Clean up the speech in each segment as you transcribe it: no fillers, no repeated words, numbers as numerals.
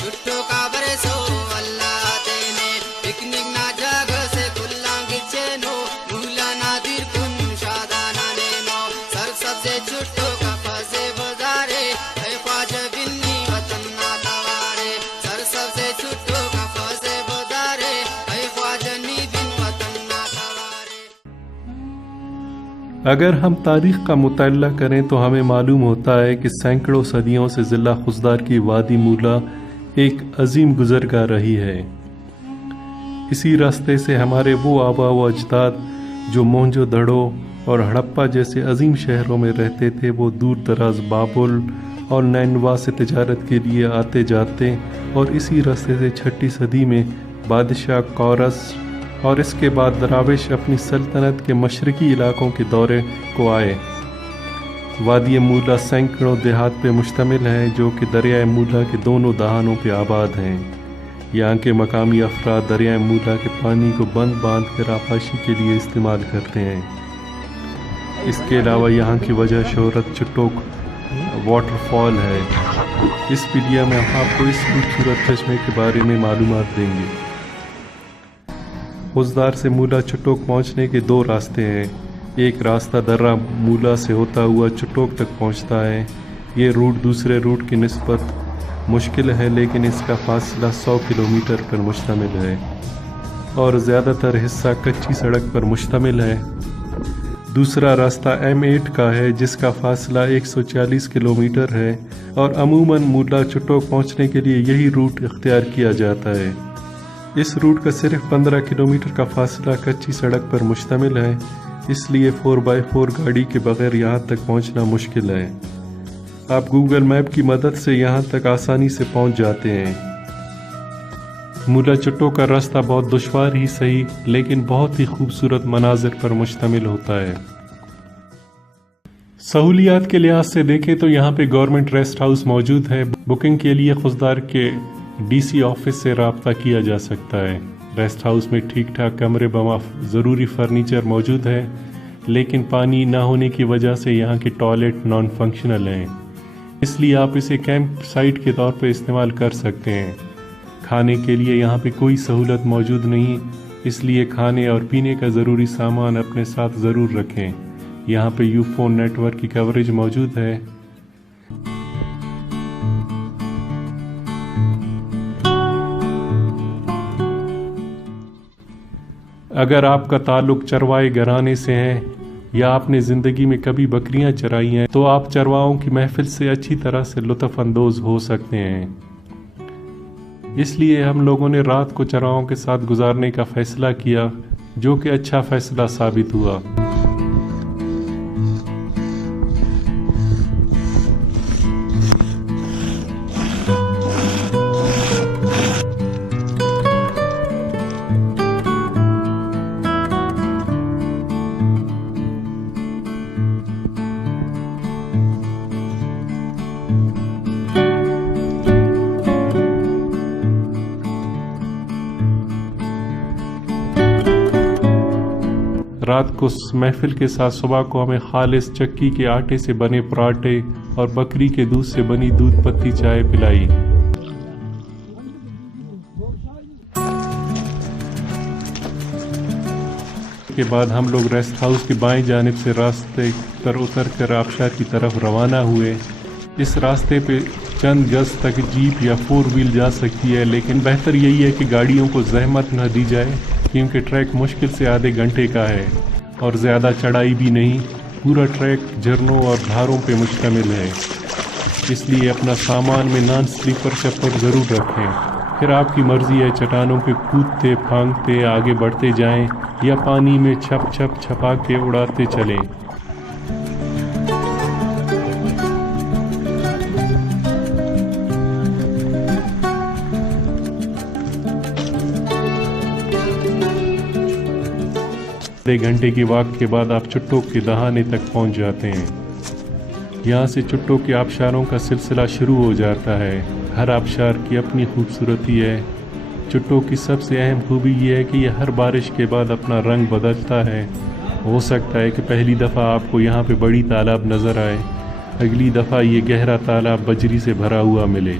छुट्टो का बरसो अल्लाह देने पिकनिक ना जग से कुल्लांग चेनो मूला नादिर कुन शादाना नेनो सर सबसे छुट्टो का फसे बजारे है ख्वाजा बिन्नी वतन ना तवारे सर सबसे छुट्टो का फसे बजारे है ख्वाजा नी बिन वतन ना तवारे। अगर हम तारीख़ का मुताला करें तो हमें मालूम होता है कि सैकड़ों सदियों से ज़िला खुजदार की वादी मूला एक अजीम गुज़रगाह रही है। इसी रास्ते से हमारे वो आबा व अजदाद जो मोहनजोदड़ो और हड़प्पा जैसे अजीम शहरों में रहते थे, वो दूर दराज बाबुल और नैनवा से तिजारत के लिए आते जाते और इसी रास्ते से 6ठी सदी में बादशाह कौरस और इसके बाद दराविश अपनी सल्तनत के मशरकी इलाकों के दौरे को आए। वादी मूला सैकड़ों देहात पे मुश्तमिल है जो कि दरियाए मूला के दोनों दहानों पे आबाद हैं। यहाँ के मकामी अफराद दरियाए मूला के पानी को बंद बांध कर आपाशी के लिए इस्तेमाल करते हैं। इसके अलावा यहाँ की वजह शोहरत चुटोक वाटरफॉल है। इस वीडियो में हम आपको इस खूबसूरत चश्मे के बारे में मालूमात देंगे। खुजदार से मूला चुटोक पहुँचने के 2 रास्ते हैं। एक रास्ता दर्रा मूला से होता हुआ चुटोक तक पहुंचता है। ये रूट दूसरे रूट की निस्बत मुश्किल है, लेकिन इसका फासला 100 किलोमीटर पर मुश्तमिल है और ज़्यादातर हिस्सा कच्ची सड़क पर मुश्तमिल है। दूसरा रास्ता M8 का है जिसका फासला 140 किलोमीटर है और अमूमन मूला चुटोक पहुंचने के लिए यही रूट इख्तियार किया जाता है। इस रूट का सिर्फ 15 किलोमीटर का फासला कच्ची सड़क पर मुश्तमिल है, इसलिए 4x4 गाड़ी के बगैर यहाँ तक पहुँचना मुश्किल है। आप गूगल मैप की मदद से यहाँ तक आसानी से पहुँच जाते हैं। मूला चुटोक का रास्ता बहुत दुश्वार ही सही, लेकिन बहुत ही खूबसूरत मनाजिर पर मुश्तमिल होता है। सहूलियात के लिहाज से देखें तो यहाँ पे गवर्नमेंट रेस्ट हाउस मौजूद है। बुकिंग के लिए खुजदार के DC ऑफिस से रब्ता किया जा सकता है। रेस्ट हाउस में ठीक ठाक कमरे बमा ज़रूरी फर्नीचर मौजूद है, लेकिन पानी ना होने की वजह से यहाँ के टॉयलेट नॉन फंक्शनल हैं, इसलिए आप इसे कैंप साइट के तौर पर इस्तेमाल कर सकते हैं। खाने के लिए यहाँ पे कोई सहूलत मौजूद नहीं, इसलिए खाने और पीने का ज़रूरी सामान अपने साथ ज़रूर रखें। यहाँ पे यूफोन नेटवर्क की कवरेज मौजूद है। अगर आपका ताल्लुक चरवाए घराने से है या आपने ज़िंदगी में कभी बकरियां चराई हैं, तो आप चरवाओं की महफिल से अच्छी तरह से लुत्फ़ अंदोज हो सकते हैं। इसलिए हम लोगों ने रात को चरवाओं के साथ गुजारने का फ़ैसला किया, जो कि अच्छा फ़ैसला साबित हुआ। रात को महफिल के साथ सुबह को हमें खालिस चक्की के आटे से बने पराठे और बकरी के दूध से बनी दूध पत्ती चाय पिलाई। के बाद हम लोग रेस्ट हाउस की बाएं जानिब से रास्ते पर उतरकर आबशार की तरफ रवाना हुए। इस रास्ते पे चंद गज तक जीप या 4 व्हील जा सकती है, लेकिन बेहतर यही है कि गाड़ियों को जहमत न दी जाए, क्योंकि ट्रैक मुश्किल से आधे घंटे का है और ज़्यादा चढ़ाई भी नहीं। पूरा ट्रैक झरनों और धारों पे मुश्तमिल है, इसलिए अपना सामान में नॉन स्लीपर चप्पल ज़रूर रखें। फिर आपकी मर्ज़ी है चट्टानों पे कूदते फांगते आगे बढ़ते जाएं या पानी में छप छप छपा के उड़ाते चलें। आधे घंटे की वाक के बाद आप चुट्टोक के दहाने तक पहुंच जाते हैं। यहाँ से चुट्टोक के आबशारों का सिलसिला शुरू हो जाता है। हर आबशार की अपनी खूबसूरती है। चुट्टोक की सबसे अहम खूबी ये है कि यह हर बारिश के बाद अपना रंग बदलता है। हो सकता है कि पहली दफ़ा आपको यहाँ पे बड़ी तालाब नज़र आए, अगली दफ़ा ये गहरा तालाब बजरी से भरा हुआ मिले।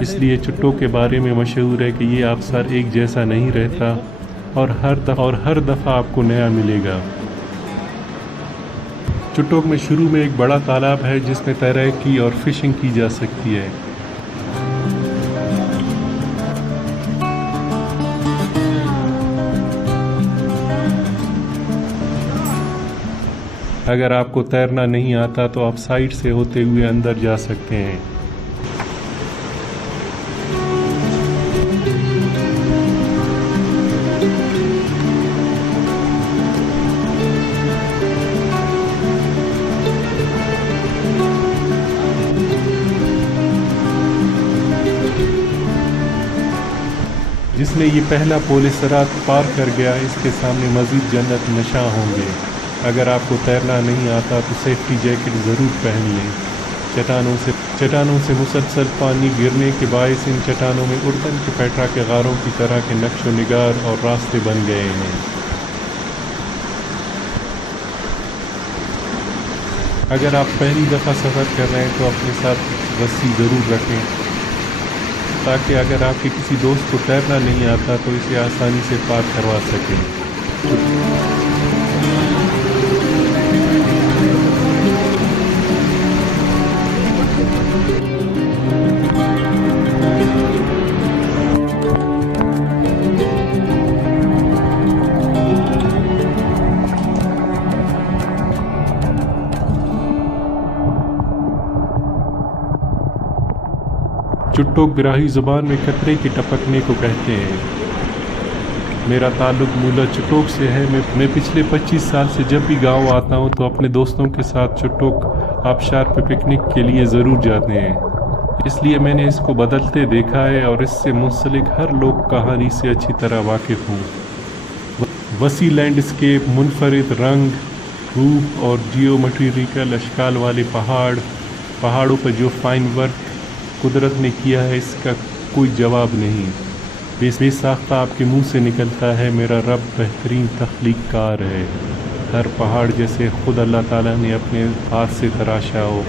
اس لیے چٹو کے بارے میں مشہور ہے کہ یہ افسر ایک جیسا نہیں رہتا اور ہر دفعہ آپ کو نیا ملے گا۔ چٹوک میں شروع میں ایک بڑا تالاب ہے جس میں تیراکی اور فشنگ کی جا سکتی ہے۔ اگر آپ کو تیرنا نہیں آتا تو آپ سائڈ سے ہوتے ہوئے اندر جا سکتے ہیں۔ جس نے یہ پہلا پول صراط پار کر گیا اس کے سامنے مزید جنت نشاں ہوں گے۔ اگر آپ کو تیرنا نہیں آتا تو سیفٹی جیکٹ ضرور پہن لیں۔ چٹانوں سے مسلسل پانی گرنے کے باعث ان چٹانوں میں اردن کے پیٹرا کے غاروں کی طرح کے نقش و نگار اور راستے بن گئے ہیں۔ اگر آپ پہلی دفعہ سفر کر رہے ہیں تو اپنے ساتھ رسی ضرور رکھیں تاکہ اگر آپ کے کسی دوست کو تیرنا نہیں آتا تو اسے آسانی سے پار کروا سکیں۔ چٹوک براہی زبان میں قطرے کے ٹپکنے کو کہتے ہیں۔ میرا تعلق مولا چٹوک سے ہے۔ میں پچھلے 25 سال سے جب بھی گاؤں آتا ہوں تو اپنے دوستوں کے ساتھ چٹوک آبشار پہ پکنک کے لیے ضرور جاتے ہیں، اس لیے میں نے اس کو بدلتے دیکھا ہے اور اس سے منسلک ہر لوک کہانی سے اچھی طرح واقف ہوں۔ وسیع لینڈسکیپ، منفرد رنگ، روپ اور جیومیٹریکل اشکال والے پہاڑوں پر جو فائن ورک قدرت نے کیا ہے اس کا کوئی جواب نہیں۔ بے ساختہ آپ کے منہ سے نکلتا ہے میرا رب بہترین تخلیق کار ہے۔ ہر پہاڑ جیسے خود اللہ تعالیٰ نے اپنے ہاتھ سے تراشا ہو،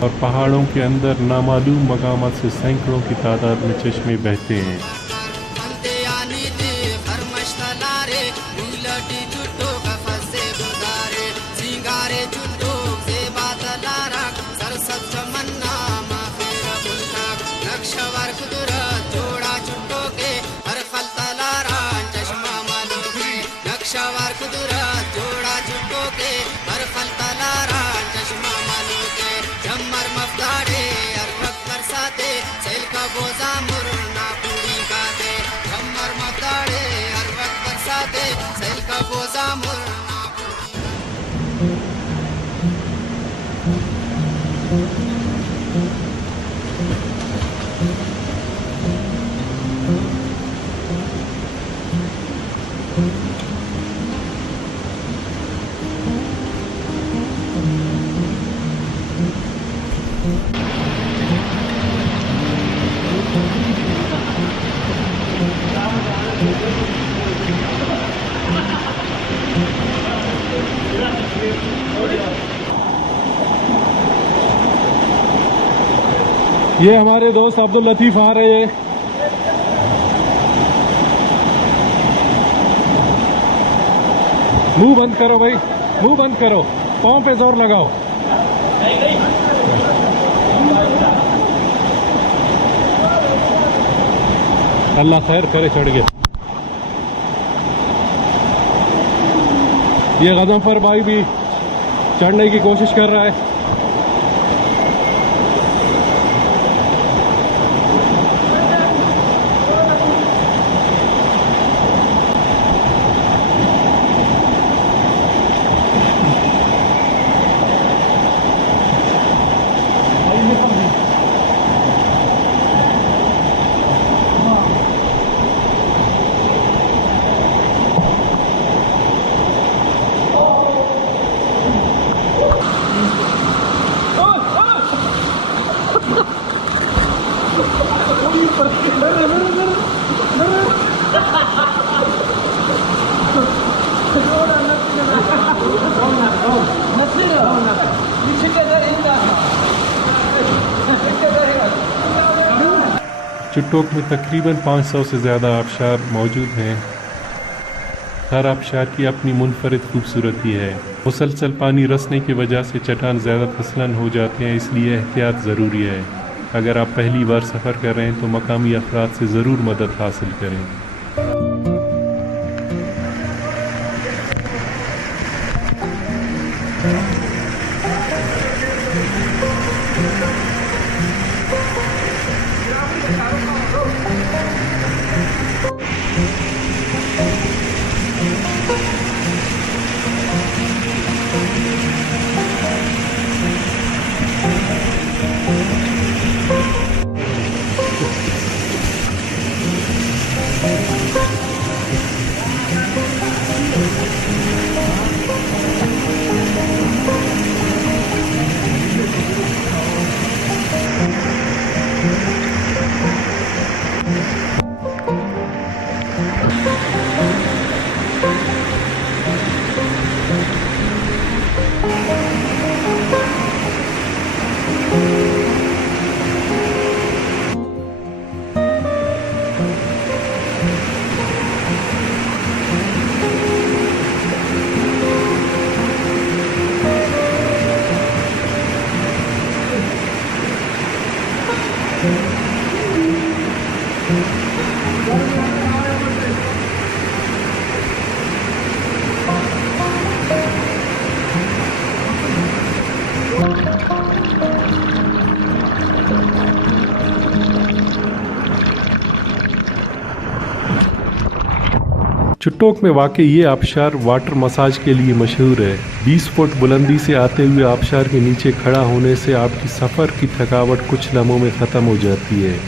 اور پہاڑوں کے اندر نامعلوم مقامات سے سینکڑوں کی تعداد میں چشمے بہتے ہیں۔ یہ ہمارے دوست عبداللطیف آ رہے ہیں۔ منہ بند کرو بھائی، منہ بند کرو، پاؤں پہ زور لگاؤ۔ اللہ خیر کرے، چڑھ گئے۔ یہ غضنفر بھائی بھی چڑھنے کی کوشش کر رہا ہے۔ چٹوک میں تقریباً 500 سے زیادہ آبشار موجود ہیں۔ ہر آبشار کی اپنی منفرد خوبصورتی ہے۔ مسلسل پانی رسنے کی وجہ سے چٹان زیادہ پھسلن ہو جاتے ہیں، اس لیے احتیاط ضروری ہے۔ اگر آپ پہلی بار سفر کر رہے ہیں تو مقامی افراد سے ضرور مدد حاصل کریں۔ چٹوک میں واقع یہ آبشار واٹر مساج کے لیے مشہور ہے۔ 20 فٹ بلندی سے آتے ہوئے آبشار کے نیچے کھڑا ہونے سے آپ کی سفر کی تھکاوٹ کچھ لمحوں میں ختم ہو جاتی ہے۔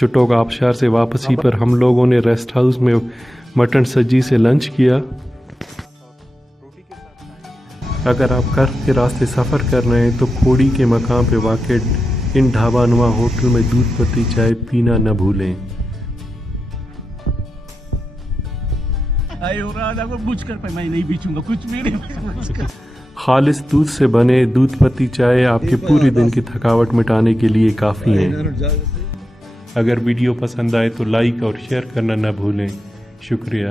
چٹوک آبشار سے واپسی پر ہم لوگوں نے ریسٹ ہاؤس میں مٹن سجی سے لنچ کیا۔ اگر آپ کرخ کے راستے سفر کر رہے ہیں تو کھوڑی کے مقام پہ واقع ان ڈھابا نما ہوٹل میں دودھ پتی چائے پینا نہ بھولیں۔ خالص دودھ سے بنے دودھ پتی چائے آپ کے پورے دن کی تھکاوٹ مٹانے کے لیے کافی ہیں۔ اگر ویڈیو پسند آئے تو لائک اور شیئر کرنا نہ بھولیں۔ شکریہ۔